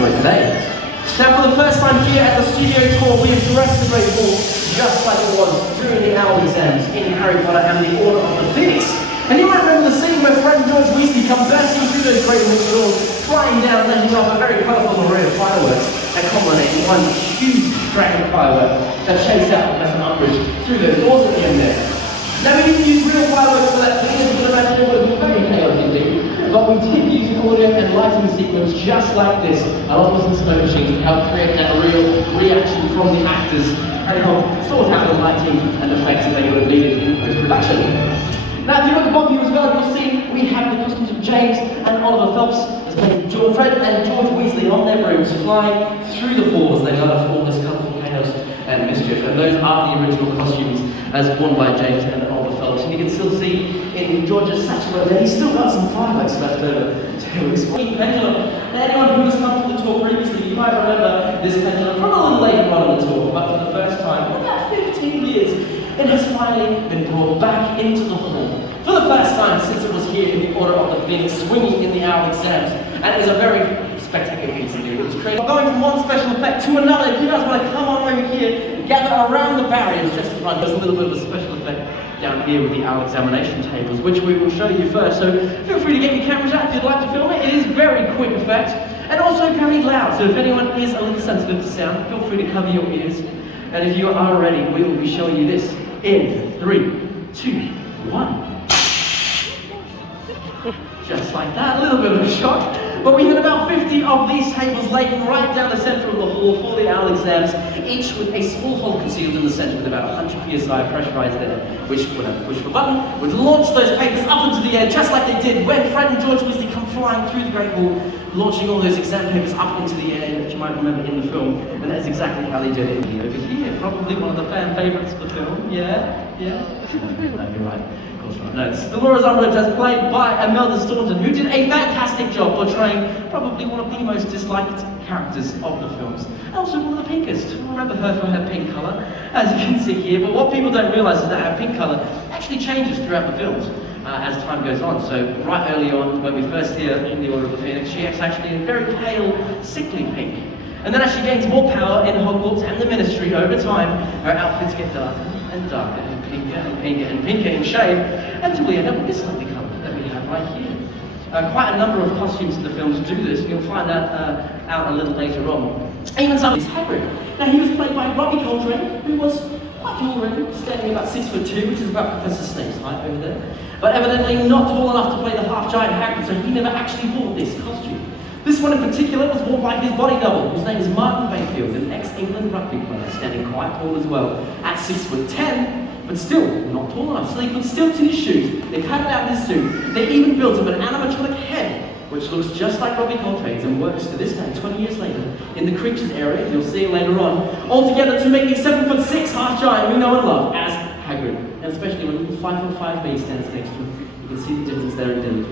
enjoy today. Now, for the first time here at the studio tour, we have dressed the Great Hall just like it was during the owl exams in Harry Potter and the Order of the Phoenix. And you might remember the scene where Fred and George Weasley come bursting through those Great Hall doors, flying down, letting off a very colourful array of fireworks that culminate in one huge dragon firework that chased out Professor Umbridge through those doors at the end there. Now, we didn't use real fireworks for that scene, as you can imagine it would have been very chaotic indeed. But we did use an audio and lighting sequence just like this, along with some smoke machines to help create that real reaction from the actors and help sort out the lighting and effects that they would have needed in post-production. Now, if you look above you as well, you'll see we have the costumes of James and Oliver Phelps as playing Fred and George Weasley on their brooms flying through the halls. They let off all this colourful chaos and mischief, and those are the original costumes as worn by James and Oliver Phelps. And you can still see in George's satchel over there, he's still got some fireworks left over to explain pendulum. Now, anyone who has come to the tour previously, you might remember this pendulum from a little later on in the tour, but for the first time in about 15 years, it has finally been brought back into the hall. For the first time since it was here in the Order of the Phoenix, swinging in the owl exams. And it is a very spectacular piece indeed. It was created. Going from one special effect to another, if you guys want to come on over here and gather around the barriers just in front, there's a little bit of a special effect down here with the owl examination tables, which we will show you first. So feel free to get your cameras out if you'd like to film it. It is very quick effect and also very loud. So if anyone is a little sensitive to sound, feel free to cover your ears. And if you are ready, we will be showing you this in 3, 2, 1. Just like that, a little bit of a shock. But we had about 50 of these tables laid right down the centre of the hall for the owl exams, each with a small hole concealed in the centre with about 100 psi pressurised there, which, when I push the button, would launch those papers up into the air, just like they did when Fred and George Weasley come flying through the Great Hall, launching all those exam papers up into the air, which you might remember in the film, and that's exactly how they did it over here. Probably one of the fan favourites of the film. Yeah? No, you're right. No, it's Dolores Umbridge, as played by Imelda Staunton, who did a fantastic job portraying probably one of the most disliked characters of the films. And also one of the pinkest. Remember her for her pink colour, as you can see here. But what people don't realise is that her pink colour actually changes throughout the films as time goes on. So right early on, when we first hear in the Order of the Phoenix, she is actually a very pale, sickly pink. And then as she gains more power in Hogwarts and the Ministry over time, her outfits get darker and darker and pinker and pinker and pinker in shade, until we end up with this lovely colour that we have right here. Quite a number of costumes in the films do this. You'll find that out a little later on. Even some is Hagrid. Now, he was played by Robbie Coltrane, who was quite tall already, standing about 6'2", which is about Professor Snape's height over there. But evidently not tall enough to play the half-giant Hagrid, so he never actually wore this costume. This one in particular was worn by his body double, whose name is Martin Bayfield, an ex-England rugby player, standing quite tall as well, at 6'10", but still not tall enough. So they put stilts in his shoes, they padded out his suit, they even built him an animatronic head, which looks just like Robbie Coltrane's and works to this day, 20 years later, in the creatures area, you'll see it later on, altogether to make the 7'6" half-giant we know and love as Hagrid. And especially when 5'5" stands next to him, you can see the difference there indeed.